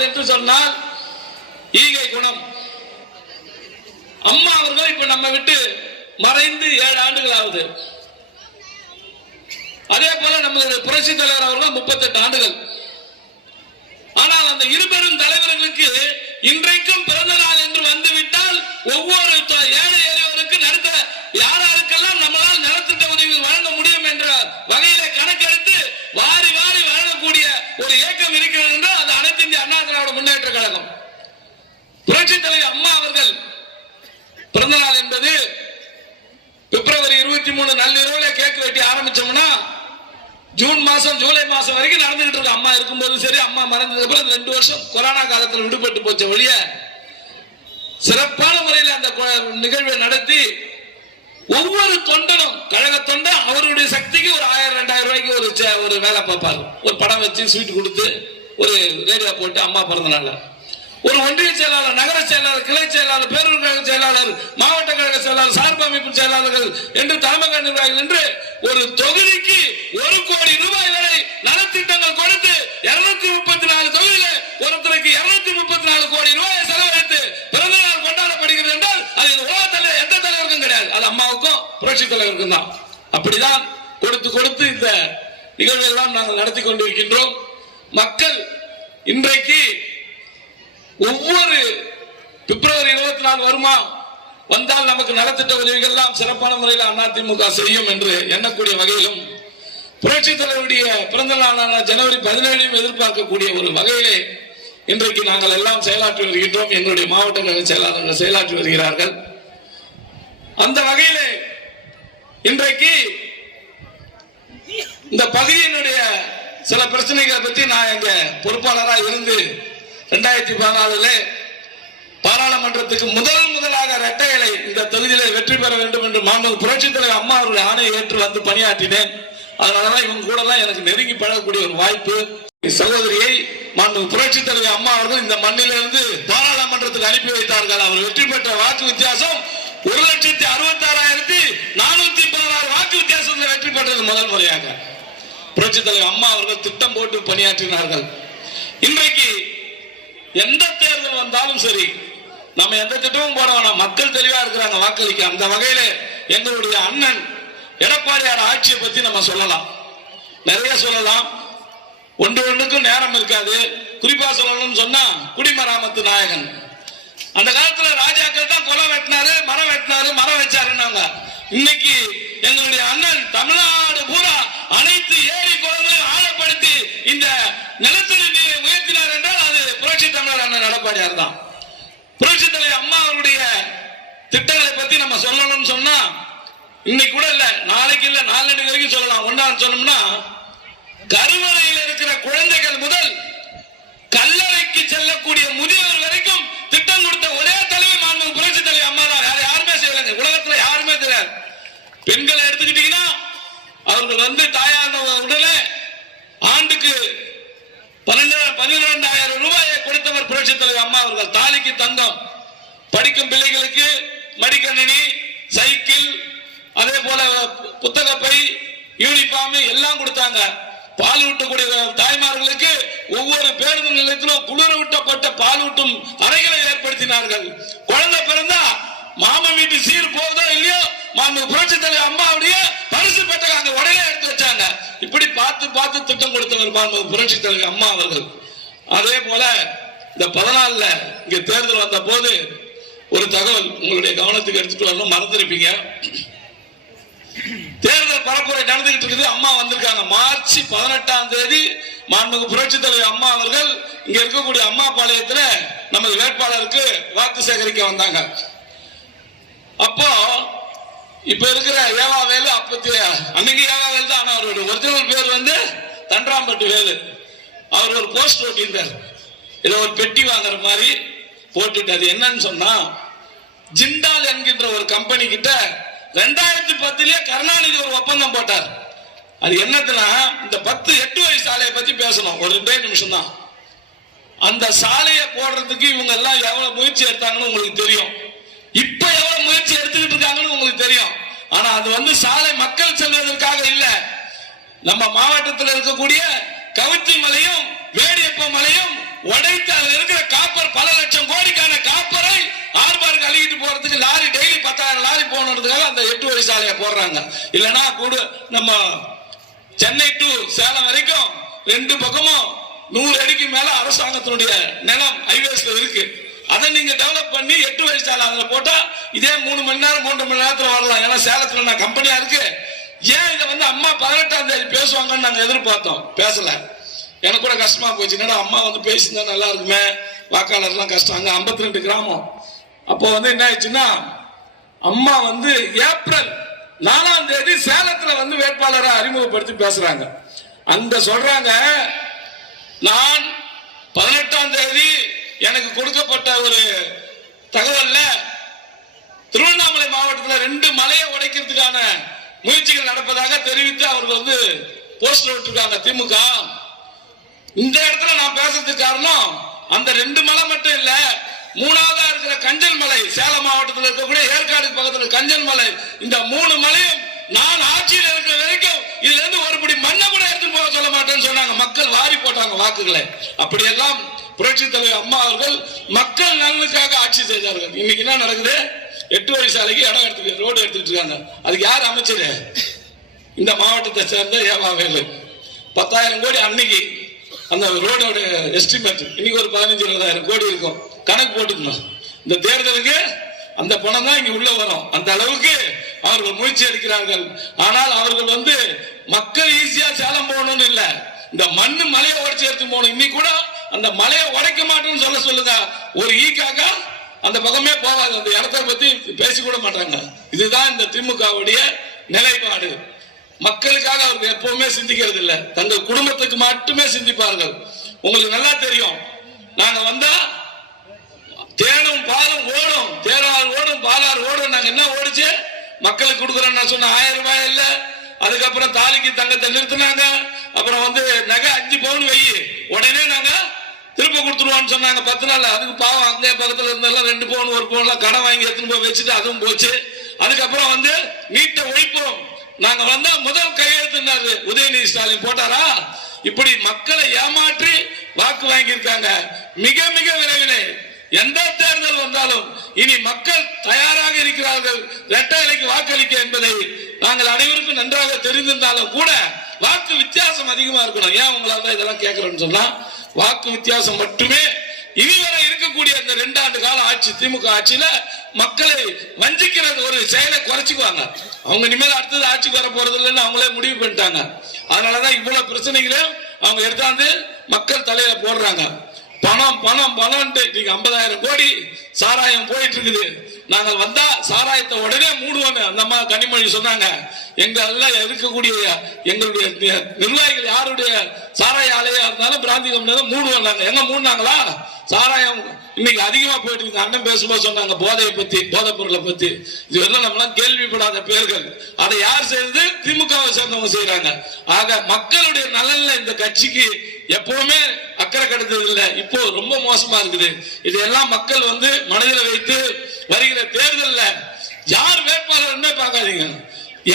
அவர்கள் என்று சொன்னால் ஈகை குணம். அம்மா அவர்கள் இப்ப நம்ம விட்டு மறைந்து ஏழு ஆண்டுகள் ஆகுது. அதே போல நம்மளுடைய புரட்சி தலைவர் அவர்கள் முப்பத்தெட்டு ஆண்டுகள். ஆனால் அந்த இருபெரும் தலைவர்களுக்கு இன்றைக்கும் பிறந்த நாள் என்று வந்துவிட்டால் ஒவ்வொரு ஏழை எளியவருக்கு நடுத்தர யார் யாருக்கெல்லாம் நம்மளால் நலத்திட்ட உதவிகள் வழங்க முடியும் என்ற வகையில கணக்கெடுத்து வாரி வாரி வழங்கக்கூடிய ஒரு இயக்கம் இருக்கிறது என்றால் அது அனைத்து இந்திய அண்ணா திராவிட முன்னேற்ற கழகம் புரட்சி தலைவர் அம்மா அவர்கள் பிறந்த நாள் என்பது பிப்ரவரி இருபத்தி மூணு நள்ளிரவுல கேக் வெட்டி ஆரம்பிச்சோம்னா ஜூன் மாசம் ஜூலை மாசம் வரைக்கும் நடந்துகிட்டு இருக்கு அம்மா இருக்கும்போது சரி அதுக்கப்புறம் ரெண்டு வருஷம் கொரோனா காலத்தில் விடுபட்டு போச்ச ஒழிய சிறப்பான முறையில் அந்த நிகழ்வை நடத்தி ஒவ்வொரு தொண்டனும் கழக தொண்டன் அவருடைய சக்திக்கு ஒரு ஆயிரம் ரெண்டாயிரம் ரூபாய்க்கு ஒரு ஒரு வேலை பார்ப்பார். ஒரு படம் வச்சு ஸ்வீட் கொடுத்து ஒரு ரேடியோ போட்டு அம்மா பிறந்தனால ஒரு ஒன்றிய செயலாளர் நகர செயலாளர் கிளை செயலாளர் பேரூர் கழக செயலாளர் மாவட்ட கழக செயலாளர் சார்பு அமைப்பு செயலாளர்கள் என்று தலைமை கழக நிர்வாகிகள் என்று ஒரு தொகுதிக்கு ஒரு கோடி ரூபாய் வரை நலத்திட்டங்கள் கொடுத்து இருநூத்தி முப்பத்தி நாலு தொகுதியில ஒருத்தருக்கு இருநூத்தி முப்பத்தி நாலு கோடி ரூபாயை செலவழித்து பிறந்த நாள் கொண்டாடப்படுகிறது என்றால் அது இந்த உலகத்தில் எந்த தலைவருக்கும் கிடையாது. அது அம்மாவுக்கும் புரட்சி தலைவருக்கும் தான். அப்படிதான் கொடுத்து கொடுத்து இந்த நிகழ்வுகள் நாங்கள் நடத்தி கொண்டிருக்கின்றோம். மக்கள் இன்றைக்கு ஒவ்வொரு பிப்ரவரி இருபத்தி நாலு வருமா வந்தால் நமக்கு நலத்திட்ட உதவிகள் எல்லாம் சிறப்பான முறையில் அதிமுக செய்யும் என்று எண்ணக்கூடிய வகையிலும் புரட்சி தலைவருடைய பிறந்த நாளான ஜனவரி பதினேழையும் எதிர்பார்க்கக்கூடிய ஒரு வகையிலே இன்றைக்கு நாங்கள் எல்லாம் செயலாற்றி வருகின்றோம். எங்களுடைய மாவட்ட செயலாளர்கள் செயலாற்றி வருகிறார்கள். அந்த வகையிலே இன்றைக்கு இந்த பகுதியினுடைய சில பிரச்சனைகளை பற்றி நான் எங்க பொறுப்பாளராக இருந்து ரெண்டாயிரத்தி பதினாலுல பாராளுமன்றத்துக்கு முதல் முதலாக இரட்டை இலை இந்த தொகுதியில வெற்றி பெற வேண்டும் என்று மாண்பு புரட்சித் தலைவர் அம்மா அவருடைய ஆணையை ஏற்று வந்து பணியாற்றினேன். அதனாலதான் இவங்க கூட எல்லாம் எனக்கு நெருங்கி பழகக்கூடிய ஒரு வாய்ப்பு. சகோதரியை மாண்பு புரட்சி தலைவர் அம்மா அவர்கள் இந்த மண்ணிலிருந்து பாராளுமன்றத்துக்கு அனுப்பி வைத்தார்கள். அவர் வெற்றி பெற்ற வாக்கு வித்தியாசம் ஒரு லட்சத்தி அறுபத்தி ஆறாயிரத்தி நானூத்தி பதினாறு வாக்கு வித்தியாசத்தில் வெற்றி பெற்றது முதல் முறையாக. புரட்சி தலைவர் அம்மா அவர்கள் திட்டம் போட்டு பணியாற்றினார்கள். இன்றைக்கு எந்த தேர்தல் வந்தாலும் சரி நம்ம எந்த திட்டமும் போட வேணாம். மக்கள் தெளிவா இருக்கிறாங்க வாக்களிக்க. அந்த வகையில எங்களுடைய அண்ணன் எடப்பாடியார் ஆட்சியை பத்தி நம்ம சொல்லலாம். நிறைய சொல்லலாம். ஒன்று ஒன்றுக்கும் நேரம் இருக்காது. குறிப்பா சொல்லணும்னு சொன்னா குடிமராமத்து நாயகன். அந்த காலத்துல ராஜாக்கள் தான் குலம் வெட்டினாரு மரம் வெட்டினாரு மரம் வச்சாருன்னாங்க. இன்னைக்கு எங்களுடைய அண்ணன் தமிழ்நாடு பூரா அனைத்து ஏரி குளங்களையும் ஆழப்படுத்தி இந்த நிலத்தடி நீரை உயர்த்தினார் என்றால் அது புரட்சி தமிழர் அண்ணன் எடப்பாடியார் தான். புரட்சி தலைவர் அம்மா அவருடைய திட்டங்களை பத்தி நம்ம சொல்லணும்னு சொன்னா இன்னைக்கு கூட இல்ல நாளைக்கு இல்ல நாலு வரைக்கும் சொல்லலாம். ஒன்னான்னு சொன்னோம்னா கருவறையில் இருக்கிற குழந்தைகள் முதல் கல்லறைக்கு செல்லக்கூடிய முதியவர் வரைக்கும் திட்டம் கொடுத்த ஒரே தலைவர் மாண்பு புரட்சி தலைவி அம்மா தான். வேற யாருமே செய்யலைங்க. உலகத்துல யாருமே தெரியாது பெண்களை எடுத்துக்கிட்டீங்கன்னா அவர்கள் வந்து தாயான உடனே ஆண்டுக்கு பன்னெண்டு பன்னிரெண்டாயிரம் புரட்சி தலைவர் அம்மா அவர்கள் தாலிக்கு தங்கம் படிக்கும் பிள்ளைகளுக்கு மடிக்கணினி சைக்கிள் அதே போல புத்தக பை யூனிஃபார்ம் எல்லாம் கொடுத்தாங்க. பால் ஊட்டக்கூடிய தாய்மார்களுக்கு ஒவ்வொரு பேருந்து நிலையத்திலும் குளிர ஊட்டப்பட்ட பால் ஊட்டும் அறைகளை ஏற்படுத்தினார்கள். குழந்தை பிறந்தா மாமன் வீட்டு சீர் போகுதோ இல்லையோ மாமன் புரட்சி தலைவர் அம்மாவுடைய பரிசு பெட்டகம் அங்க உடனே எடுத்து வச்சாங்க. இப்படி பார்த்து பார்த்து திட்டம் கொடுத்தவர் மாமன் புரட்சி தலைவர் அம்மா அவர்கள். அதே போல இந்த பதினாலுல இங்க தேர்தல் வந்த போது ஒரு தகவல் உங்களுடைய கவனத்துக்கு எடுத்துட்டு வரணும் மறந்துருப்பீங்க. தேர்தல் பரப்புரை நடந்துகிட்டு இருக்குது. அம்மா வந்திருக்காங்க. மார்ச் பதினெட்டாம் தேதி மாண்புமிகு புரட்சி தலைவர் அம்மா அவர்கள் இங்க இருக்கக்கூடிய அம்மா பாளையத்துல நமது வேட்பாளருக்கு வாக்கு சேகரிக்க வந்தாங்க. அப்போ இப்ப இருக்கிற ஏவா வேலு அப்பத்தி அன்னைக்கு ஏவா வேலு தான் ஆனா அவருடைய ஒரிஜினல் பேர் வந்து தண்டராம்பட்டு வேலு. அவர் ஒரு போஸ்ட் ஓட்டியிருந்தார் ஏதோ ஒரு பெட்டி வாங்குற மாதிரி போட்டுட்டு அது என்னன்னு சொன்னா ஜிண்டால் என்கின்ற ஒரு கம்பெனி கிட்ட ரெண்டாயிரத்தி பத்துலயே கருணாநிதி ஒரு ஒப்பந்தம் போட்டார். அது என்னதுன்னா இந்த பத்து எட்டு வயசு சாலையை பத்தி பேசணும். ஒரு ரெண்டே நிமிஷம் தான். அந்த சாலையை போடுறதுக்கு இவங்க எல்லாம் எவ்வளவு முயற்சி எடுத்தாங்கன்னு உங்களுக்கு தெரியும். இப்ப எவ்வளவு முயற்சி எடுத்துக்கிட்டு இருக்காங்கன்னு உங்களுக்கு தெரியும். ஆனா அது வந்து சாலை மக்கள் செல்வதற்காக இல்ல. நம்ம மாவட்டத்தில் இருக்கக்கூடிய கவிச்சி மலையும் வேடியப்ப மலையும் உடைத்து அதுல இருக்கிற காப்பர் பல லட்சம் கோடிக்கான காப்பரை ஆர்பாருக்கு அழுகிட்டு போறதுக்கு லாரி டெய்லி பத்தாயிரம் லாரி போகணுன்றதுக்காக அந்த எட்டு வழி சாலையை போடுறாங்க. இல்லைன்னா கூட நம்ம சென்னை டு சேலம் வரைக்கும் ரெண்டு பக்கமும் நூறு அடிக்கு மேல அரசாங்கத்தினுடைய நிலம் ஹைவேஸ்ல இருக்கு. அதை நீங்க டெவலப் பண்ணி எட்டு வயசு சாலை அதுல போட்டா இதே மூணு மணி நேரம் மூன்று மணி நேரத்துல வரலாம். ஏன்னா சேலத்துல நான் கம்பெனியா இருக்கு? ஏன் இதை வந்து அம்மா பதினெட்டாம் தேதி பேசுவாங்கன்னு நாங்க எதிர்பார்த்தோம். பேசல. எனக்கு கூட கஷ்டமா போச்சு. என்னடா அம்மா வந்து பேசியிருந்தா நல்லா இருக்குமே? வாக்காளர்லாம் கஷ்டம். அங்கே ஐம்பத்தி ரெண்டு கிராமம். அப்போ வந்து என்ன ஆயிடுச்சுன்னா அம்மா வந்து ஏப்ரல் நாலாம் தேதி சேலத்துல வந்து வேட்பாளரை அறிமுகப்படுத்தி பேசுறாங்க. அங்க சொல்றாங்க நான் பதினெட்டாம் தேதி எனக்கு கொடுக்கப்பட்ட ஒரு தகவல்ல திருவண்ணாமலை மாவட்டத்தில் ரெண்டு மலையை உடைக்கிறதுக்கான முயற்சிகள் நடப்பதாக தெரிவித்து அவர்கள் வந்து போஸ்டர் விட்டுருக்காங்க. திமுக இந்த இடத்துல நான் பேசுறதுக்கு காரணம் அந்த ரெண்டு மலை மட்டும் இல்ல மூணாவதா இருக்கிற கஞ்சன் மலை சேலம் மாவட்டத்தில் இருக்கக்கூடிய ஏற்காடு பக்கத்துல கஞ்சன் மலை. இந்த மூணு மலையும் நான் ஆட்சியில் இருக்கிற வரைக்கும் இதுல இருந்து ஒருபடி மண்ணை கூட எடுத்துட்டு போக சொல்ல மாட்டேன்னு சொன்னாங்க. மக்கள் வாரி போட்டாங்க வாக்குகளை. அப்படியெல்லாம் புரட்சி தலைவர் அம்மா அவர்கள் மக்கள் நலனுக்காக ஆட்சி செய்தார்கள் இன்னைக்கு என்ன நடக்குது? எட்டு வழி சாலைக்கு இடம் எடுத்துட்டு ரோடு எடுத்துட்டு இருக்காங்க. அதுக்கு யார் அமைச்சர்? இந்த மாவட்டத்தை சேர்ந்த ஏவாவேலு பத்தாயிரம் கோடி அன்னைக்கு அந்த ரோடோட எஸ்டிமேட் இன்னைக்கு ஒரு பதினஞ்சு இருபதாயிரம் கோடி இருக்கும். கணக்கு போட்டுக்கணும். இந்த தேர்தலுக்கு அந்த பணம் தான் இங்க உள்ள வரும். அந்த அளவுக்கு அவர்கள் முயற்சி எடுக்கிறார்கள். ஆனால் அவர்கள் வந்து மக்கள் ஈஸியா சேலம் போகணும்னு இல்ல. இந்த மண்ணு மலையை உடைச்சு எடுத்து போகணும். இன்னைக்கு கூட அந்த மலையை உடைக்க மாட்டேன்னு சொல்ல சொல்லுதா? ஒரு ஈக்காக அந்த பக்கமே போகாது. அந்த இடத்த பத்தி பேசி கூட மாட்டாங்க. இதுதான் இந்த திமுகவுடைய நிலைப்பாடு. மக்களுக்காக அவர்கள் எப்பவுமே சிந்திக்கிறது இல்லை தங்கள் குடும்பத்துக்கு மட்டுமே சிந்திப்பார்கள். உங்களுக்கு நல்லா தெரியும். நாங்க வந்தா தேனும் பாலும் ஓடும். தேனார் ஓடும் பாலார் ஓடும். நாங்க என்ன ஓடிச்சு? மக்களுக்கு கொடுக்குறோம் நான் சொன்ன ஆயிரம் ரூபாய் இல்ல. அதுக்கப்புறம் தாலிக்கு தங்கத்தை நிறுத்தினாங்க. அப்புறம் வந்து நகை அஞ்சு பவுன் வை உடனே நாங்க திருப்ப கொடுத்துருவோம்னு சொன்னாங்க. பத்து நாள் அதுக்கு பாவம். அங்கே பக்கத்துல இருந்தெல்லாம் ரெண்டு பவுன் ஒரு பவுன்லாம் கடன் வாங்கி எடுத்துன்னு போய் வச்சுட்டு அதுவும் போச்சு. அதுக்கப்புறம் வந்து நீட்டை ஒழிப்போம். நாங்க வந்தா முதல் கையெழுத்துனாரு உதயநிதி ஸ்டாலின் போட்டாரா? இப்படி மக்களை ஏமாற்றி வாக்கு வாங்கியிருக்காங்க. மிக மிக விரைவிலே. எந்த தேர்தல் வந்தாலும் இனி மக்கள் தயாராக இருக்கிறார்கள். இரட்டை இலைக்கு வாக்களிக்க என்பதை நாங்கள் அனைவருக்கும் நன்றாக தெரிந்திருந்தாலும் கூட வாக்கு வித்தியாசம் அதிகமா இருக்கணும். ஏன் உங்களால தான் இதெல்லாம் கேட்கிறோம்னு சொன்னா? வாக்கு வித்தியாசம் மட்டுமே இனி வரை இருக்கக்கூடிய அந்த ரெண்டு ஆண்டு கால ஆட்சி திமுக ஆட்சியில மக்களை வஞ்சிக்கிறது ஒரு செயலை குறைச்சிக்குவாங்க. அவங்க இனிமேல் அடுத்தது ஆட்சிக்கு வர போறது இல்லைன்னு அவங்களே முடிவு பண்ணிட்டாங்க. அதனாலதான் இவ்வளவு பிரச்சனைகளையும் அவங்க எடுத்தாந்து மக்கள் தலையில போடுறாங்க. பணம் பணம் பணம்ட்டு இன்னைக்கு ஐம்பதாயிரம் கோடி சாராயம் போயிட்டு இருக்குது நாங்கள் வந்தா சாராயத்தை உடனே மூடுவாங்க அந்த அம்மா கனிமொழி சொன்னாங்க. எங்கெல்லாம் இருக்கக்கூடிய எங்களுடைய நி- நிர்வாகிகள் யாருடைய சாராய ஆலையா இருந்தாலும் பிராந்தி கம்பெனி மூடுவோம் நாங்க. எங்க மூடினாங்களா? சாராயம் இன்னைக்கு அதிகமா போயிட்டு இருக்கு. அண்ணன் பேசும்போது சொன்னாங்க போதையை பத்தி போதை பொருளை பத்தி. இது வரலாம் நம்மளாம் கேள்விப்படாத பேர்கள். அதை யார் செய்யறது திமுகவை சேர்ந்தவங்க செய்யறாங்க ஆக மக்களுடைய நலன்ல இந்த கட்சிக்கு எப்பவுமே அக்கறை கிடைத்தது இல்லை. இப்போ ரொம்ப மோசமா இருக்குது. இதையெல்லாம் மக்கள் வந்து மனதில் வைத்து வருகிற தேர்தலில் யார் வேட்பாளர்னே பார்க்காதீங்க.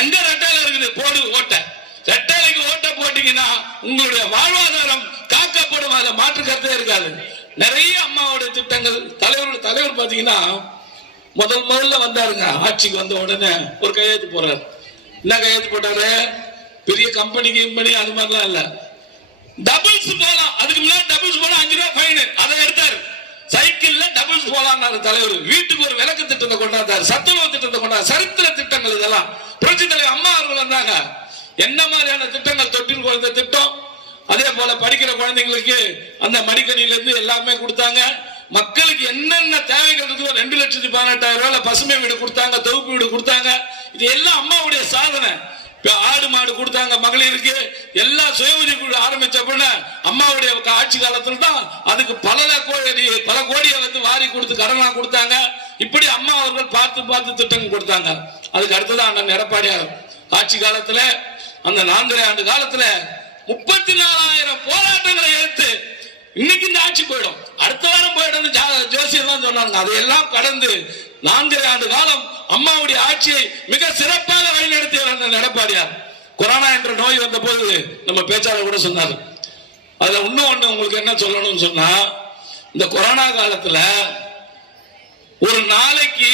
எங்க ரெட்டையில இருக்குது? போடு ஓட்ட. ரெட்டையிலைக்கு ஓட்ட போட்டீங்கன்னா உங்களுடைய வாழ்வாதாரம் காக்கப்படும். அதுல மாற்று கருத்தே இருக்காது. நிறைய அம்மாவோட திட்டங்கள். தலைவர் தலைவர் பாத்தீங்கன்னா முதல் முதல்ல வந்தாருங்க. ஆட்சிக்கு வந்த உடனே ஒரு கையெழுத்து போறாரு என்ன கையெழுத்து போட்டாரு? பெரிய கம்பெனி கிம்பெனி அது மாதிரிலாம் இல்ல. டபுள்ஸ் போலாம். அதுக்கு முன்னாடி டபுள்ஸ் போனா அஞ்சு ரூபாய் ஃபைன் அதை எடுத்தாரு. சைக்கிள்ல டபுள்ஸ் போலாம்னாரு தலைவர். வீட்டுக்கு ஒரு விளக்கு திட்டத்தை கொண்டாந்தார். சத்துணவு திட்டத்தை கொண்டாந்தார். சரித்திர திட்டங்கள் இதெல்லாம். புரட்சி தலைவர் அம்மா அவர்கள் வந்தாங்க. என்ன மாதிரியான திட்டங்கள்? தொட்டில் குழந்தை திட்டம். அதே போல படிக்கிற குழந்தைங்களுக்கு அந்த மடிக்கணில இருந்து எல்லாமே கொடுத்தாங்க. மக்களுக்கு என்னென்ன தேவைகள் இருக்கோ ரெண்டு லட்சத்தி பதினெட்டாயிரம் ரூபாய் பசுமை வீடு கொடுத்தாங்க தொகுப்பு வீடு கொடுத்தாங்க. இது எல்லாம் அம்மாவுடைய சாதனை. இப்போ ஆடு மாடு கொடுத்தாங்க மகளிருக்கு எல்லா சுய உதவி குழு ஆரம்பிச்ச பின்ன அம்மாவுடைய ஆட்சி காலத்துல தான் அதுக்கு பல கோடி பல கோடியை வந்து வாரி கொடுத்து கடனா கொடுத்தாங்க. இப்படி அம்மா அவர்கள் பார்த்து பார்த்து திட்டங்கள் கொடுத்தாங்க. அதுக்கு அடுத்ததான் அண்ணன் எடப்பாடியார் ஆட்சி காலத்துல அந்த நான்கரை ஆண்டு காலத்துல முப்பத்தி நாலாயிரம் போராட்டங்களை எடுத்து இன்னைக்கு இந்த ஆட்சி போயிடும். அடுத்த வாரம் போயிடும் ஜோசியர் தான் சொன்னாங்க அதையெல்லாம் கடந்து நான்கரை ஆண்டு காலம் அம்மாவுடைய ஆட்சியை மிக சிறப்பாக வழிநடத்தியவர் அந்த எடப்பாடியார் கொரோனா என்ற நோய் வந்த போது நம்ம பேச்சாளர் கூட சொன்னார். அதுல இன்னும் ஒண்ணு உங்களுக்கு என்ன சொல்லணும்னு சொன்னா இந்த கொரோனா காலத்துல ஒரு நாளைக்கு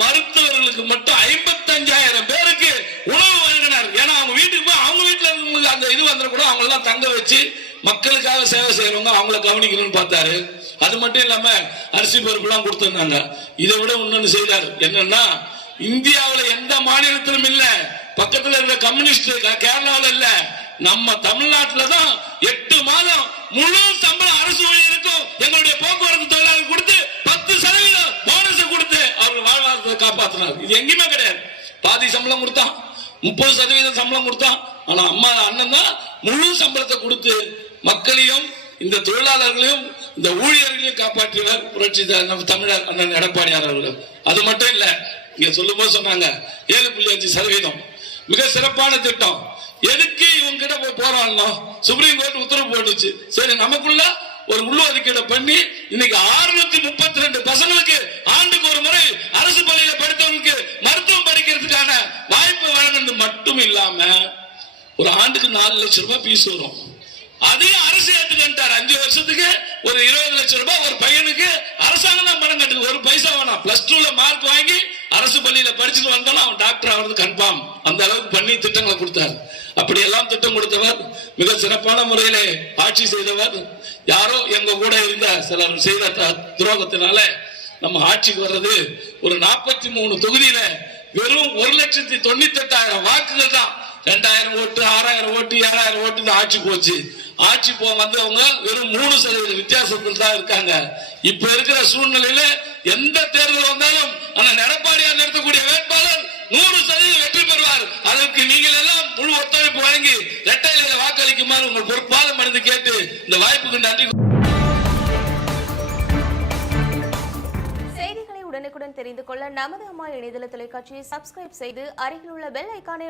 மருத்துவர்களுக்கு மட்டும் ஐம்பத்தஞ்சாயிரம் பேருக்கு உணவு வழங்கினார். ஏன்னா அவங்க வீட்டுக்கு போய் அவங்க வீட்டுல இருக்கவங்களுக்கு அந்த இது வந்துடக்கூட அவங்க எல்லாம் தங்க வச்சு மக்களுக்காக சேவை செய்யறவங்க அவங்கள கவனிக்கணும்னு பார்த்தாரு. அது மட்டும் இல்லாம அரிசி பருப்பு எல்லாம் கொடுத்திருந்தாங்க. இதை விட இன்னொன்னு செய்தார். என்னன்னா இந்தியாவுல எந்த மாநிலத்திலும் இல்ல. பக்கத்துல இருந்த கம்யூனிஸ்ட் கேரளாவுல இல்ல. நம்ம தமிழ்நாட்டுலதான் எட்டு மாதம் முழு சம்பளம் அரசு ஊழியருக்கும் எங்களுடைய போக்குவரத்து தொழிலாளர் கொடுத்து பத்து சதவீதம் போனஸ் கொடுத்து அவங்க வாழ்வாதாரத்தை காப்பாற்றினார் இது எங்கேயுமே கிடையாது. பாதி சம்பளம் கொடுத்தான். முப்பது சதவீதம் சம்பளம் கொடுத்தான் ஆனா அம்மா அண்ணன் தான் முழு சம்பளத்தை கொடுத்து மக்களையும் இந்த தொழிலாளர்களையும் இந்த ஊழியர்களையும் காப்பாற்றியவர் புரட்சி நம்ம தமிழர் அண்ணன் எடப்பாடியார் அவர்கள். அது மட்டும் இல்ல இங்க சொல்லும்போது சொன்னாங்க ஏழு புள்ளி அஞ்சு சதவீதம். மிக சிறப்பான திட்டம். எதுக்கு இவங்க கிட்ட போய் போராடணும்? சுப்ரீம் கோர்ட் உத்தரவு போட்டுச்சு. சரி நமக்குள்ள ஒரு உள்ள ஒதுக்கீடு பண்ணி இன்னைக்கு ஆறு முப்பத்தி ரெண்டு பசங்களுக்கு ஆண்டுக்கு ஒரு முறை அரசு பள்ளியில படித்தவங்களுக்கு மருத்துவம் படிக்கிறதுக்கான வாய்ப்பு வழங்குறது மட்டும் இல்லாம ஒரு ஆண்டுக்கு நாலு லட்சம் ரூபாய் பீஸ் வரும். அதையும் அரசு ஏத்துக்கிட்டார். அஞ்சு வருஷத்துக்கு ஒரு இருபது லட்சம் ரூபாய் ஒரு பையனுக்கு அரசாங்கம் தான் பணம் கட்டுது. ஒரு பைசா வேணாம். பிளஸ் டூல மார்க் வாங்கி அரசு பள்ளியில படிச்சுட்டு வந்தாலும் அவன் டாக்டர் ஆகிறது கன்ஃபார்ம் அந்த அளவுக்கு பண்ணி திட்டங்களை கொடுத்தார். அப்படி எல்லாம் திட்டம் கொடுத்தவர் மிக சிறப்பான முறையிலே ஆட்சி செய்தவர். யாரோ எங்க கூட இருந்த சிலர் செய்த துரோகத்தினால நம்ம ஆட்சிக்கு வர்றது ஒரு நாற்பத்தி மூணு தொகுதியில வெறும் ஒரு லட்சத்தி தொண்ணூத்தி எட்டாயிரம் வாக்குகள் தான். ரெண்டாயிரம் ஓட்டு ஆறாயிரம் ஓட்டு ஏழாயிரம் ஓட்டு ஆட்சி போச்சு. ஆட்சி போ வந்தவங்க வெறும் மூணு சதவீத வித்தியாசத்தில் தான் இருக்காங்க. இப்ப இருக்கிற சூழ்நிலையில எந்த தேர்தல் வந்தாலும் ஆனா எடப்பாடியார் நிறுத்தக்கூடிய வேட்பாளர் நூறு சதவீதம் வெற்றி பெறுவார். அதற்கு நீங்கள் எல்லாம் முழு ஒத்துழைப்பு வழங்கி இரட்டை வாக்களிக்குமாறு உங்கள் பொறுப்பாலும் அணிந்து கேட்டு இந்த வாய்ப்புக்கு நன்றி செய்திகளை உடனுக்குடன் தெரிந்து கொள்ள நமது அம்மா இணையதள தொலைக்காட்சியை சப்ஸ்கிரைப் செய்து அருகில் உள்ள பெல் ஐக்கானை